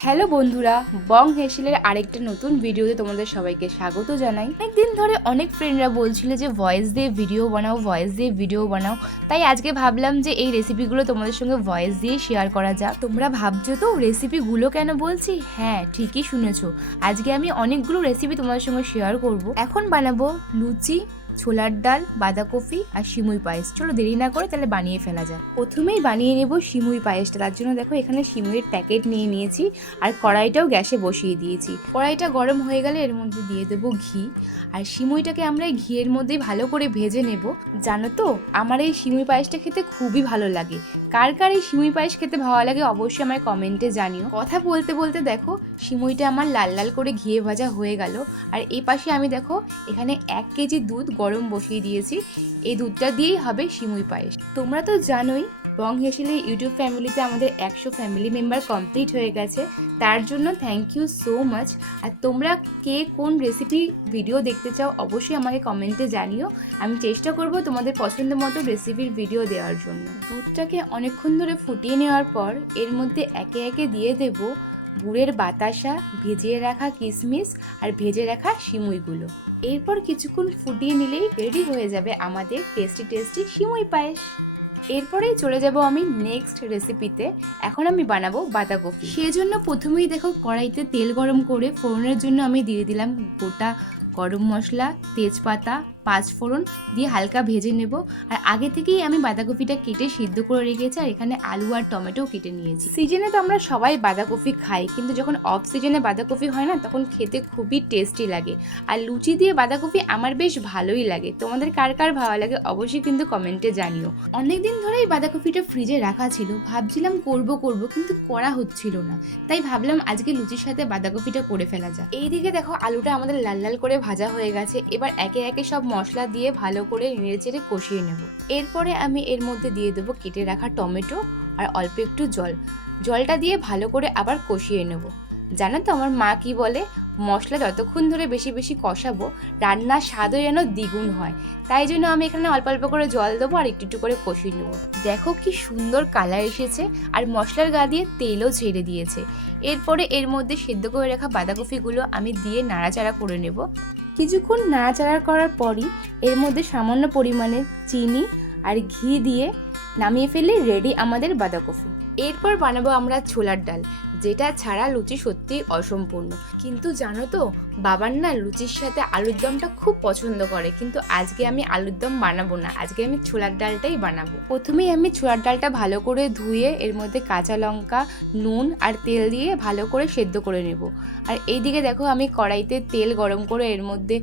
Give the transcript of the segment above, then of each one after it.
Hello বন্ধুরা, বং হেসেলের আরেকটা নতুন ভিডিওতে তোমাদের সবাইকে স্বাগত জানাই। অনেকদিন ধরে অনেক ফ্রেন্ডরা বলছিল যে ভয়েস দিয়ে ভিডিও বানাও, তাই আজকে ভাবলাম যে এই রেসিপিগুলো তোমাদের সঙ্গে ভয়েস দিয়ে শেয়ার করা যাক। তোমরা ভাবছো তো রেসিপিগুলো কেন বলছি? হ্যাঁ, ঠিকই শুনেছো, আজকে আমি অনেকগুলো রেসিপি তোমাদের সঙ্গে শেয়ার করব। এখন বানাবো লুচি, ছোলার ডাল, বাঁধাকপি আর সিমুই পায়েস। চলো দেরি না করে তাহলে বানিয়ে ফেলা যায়। প্রথমেই বানিয়ে নেব সিমুই পায়েসটা। তার জন্য দেখো এখানে সিমুইয়ের প্যাকেট নিয়ে নিয়েছি আর কড়াইটাও গ্যাসে বসিয়ে দিয়েছি। কড়াইটা গরম হয়ে গেলে এর মধ্যে দিয়ে দেবো ঘি, আর সিমুইটাকে আমরা এই ঘিয়ের মধ্যেই ভালো করে ভেজে নেব। জানো তো, আমার এই সিমুই পায়েসটা খেতে খুবই ভালো লাগে। কার কার এই সিমুই পায়েস খেতে ভালো লাগে অবশ্যই আমার কমেন্টে জানিও। কথা বলতে বলতে দেখো সিমুইটা আমার লাল লাল করে ঘিয়ে ভাজা হয়ে গেল। আর এই পাশে আমি দেখো এখানে 1 কেজি দুধ গরম বসিয়ে দিয়েছি। এই দুধটা দিয়েই হবে সিমুই পায়েস। তোমরা তো জানোই বং হেসেলের ইউটিউব ফ্যামিলিতে আমাদের 100 ফ্যামিলি মেম্বার কমপ্লিট হয়ে গেছে। তার জন্য থ্যাংক ইউ সো মাচ। আর তোমরা কে কোন রেসিপি ভিডিও দেখতে চাও অবশ্যই আমাকে কমেন্টে জানিও। আমি চেষ্টা করব তোমাদের পছন্দ মতো রেসিপির ভিডিও দেওয়ার জন্য। দুধটাকে অনেকক্ষণ ধরে ফুটিয়ে নেওয়ার পর এর মধ্যে একে একে দিয়ে দেব গুড়ের বাতাসা, ভিজিয়ে রাখা কিশমিশ আর ভেজে রাখা সিমুইগুলো। এরপর কিছুক্ষণ ফুটিয়ে নিলেই রেডি হয়ে যাবে আমাদের টেস্টি সিমুই পায়েস। এরপরেই চলে যাব আমি নেক্সট রেসিপিতে। এখন আমি বানাবো বাঁধাকপি। সেজন্য প্রথমেই দেখো কড়াইতে তেল গরম করে ফোড়নের জন্য আমি দিয়ে দিলাম গোটা গরম মশলা, তেজপাতা, 5 ফোড়ন দিয়ে হালকা ভেজে নেব। আর আগে থেকেই আমি বাঁধাকপিটা কেটে সিদ্ধ করে রেখেছি, আর এখানে আলু আর টমেটোও কেটে নিয়েছি। সিজনে তো আমরা সবাই বাঁধাকপি খাই, কিন্তু যখন অফ সিজনে বাঁধাকপি হয় না তখন খেতে খুবই টেস্টি লাগে। আর লুচি দিয়ে বাঁধাকপি আমার বেশ ভালোই লাগে। তোমাদের কার কার ভালো লাগে অবশ্যই কিন্তু কমেন্টে জানিও। অনেকদিন ধরেই বাঁধাকপিটা ফ্রিজে রাখা ছিল, ভাবছিলাম করব কিন্তু করা হচ্ছিল না, তাই ভাবলাম আজকে লুচির সাথে বাঁধাকপিটা করে ফেলা যায়। এইদিকে দেখো আলুটা আমাদের লাল লাল করে ভাজা হয়ে গেছে। এবার একে একে সব মশলা দিয়ে ভালো করে নেড়েচেড়ে কষিয়ে নেব। এরপরে আমি এর মধ্যে দিয়ে দেবো কেটে রাখা টমেটো আর অল্প একটু জলটা দিয়ে ভালো করে আবার কষিয়ে নেব। জানো তো আমার মা কি বলে, মশলা যতক্ষণ ধরে বেশি বেশি কষাবো রান্নার স্বাদও যেন দ্বিগুণ হয়। তাই জন্য আমি এখানে অল্প অল্প করে জল দেবো আর একটু একটু করে কষিয়ে নেবো। দেখো কি সুন্দর কালার এসেছে, আর মশলার গা দিয়ে তেলও ছেড়ে দিয়েছে। এরপরে এর মধ্যে সেদ্ধ করে রাখা বাঁধাকপিগুলো আমি দিয়ে নাড়াচাড়া করে নেব। কিছুক্ষণ নাড়াচাড়া করার পরই এর মধ্যে সামান্য পরিমাণে চিনি আর ঘি দিয়ে নামিয়ে ফেলে রেডি আমাদের বাঁধাকপি। এরপর বানাবো আমরা ছোলার ডাল, যেটা ছাড়া লুচি সত্যিই অসম্পূর্ণ। কিন্তু জানো তো, বাবার না লুচির সাথে আলুর দমটা খুব পছন্দ করে, কিন্তু আজকে আমি আলুর দম বানাবো না, আজকে আমি ছোলার ডালটাই বানাবো। প্রথমেই আমি ছোলার ডালটা ভালো করে ধুয়ে এর মধ্যে কাঁচা লঙ্কা, নুন আর তেল দিয়ে ভালো করে সেদ্ধ করে নেব। আর এইদিকে দেখো আমি কড়াইতে তেল গরম করে এর মধ্যে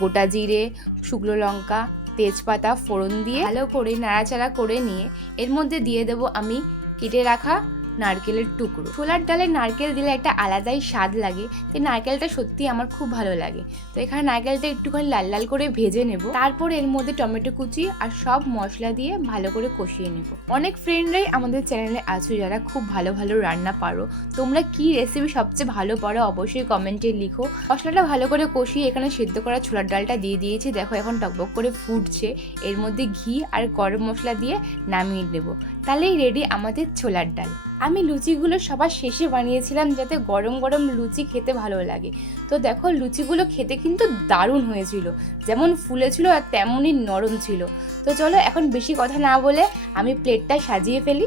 গোটা জিরে, শুকনো লঙ্কা, তেজপাতা ফোড়ন দিয়ে ভালো করে নাড়াচাড়া করে নিয়ে এর মধ্যে দিয়ে দেবো আমি কেটে রাখা নারকেলের টুকরো। ছোলার ডালে নারকেল দিলে একটা আলাদাই স্বাদ লাগে, তাই নারকেলটা সত্যি আমার খুব ভালো লাগে। তো এখানে নারকেলটা একটুখানি লাল লাল করে ভেজে নেব। তারপর এর মধ্যে টমেটো কুচি আর সব মশলা দিয়ে ভালো করে কষিয়ে নেব। অনেক ফ্রেন্ডরাই আমাদের চ্যানেলে আছো যারা খুব ভালো ভালো রান্না পারো। তোমরা কি রেসিপি সবচেয়ে ভালো পারো অবশ্যই কমেন্টে লিখো। মশলাটা ভালো করে কষিয়ে এখানে সেদ্ধ করা ছোলার ডালটা দিয়ে দিয়েছি। দেখো এখন টকবক করে ফুটছে। এর মধ্যে ঘি আর গরম মশলা দিয়ে নামিয়ে নেব। তাহলেই রেডি আমাদের ছোলার ডাল। আমি লুচিগুলো সবার শেষে বানিয়েছিলাম যাতে গরম গরম লুচি খেতে ভালো লাগে। তো দেখো লুচিগুলো খেতে কিন্তু দারুণ হয়েছিল, যেমন ফুলেছিল আর তেমনই নরম ছিল। তো চলো এখন বেশি কথা না বলে আমি প্লেটটা সাজিয়ে ফেলি।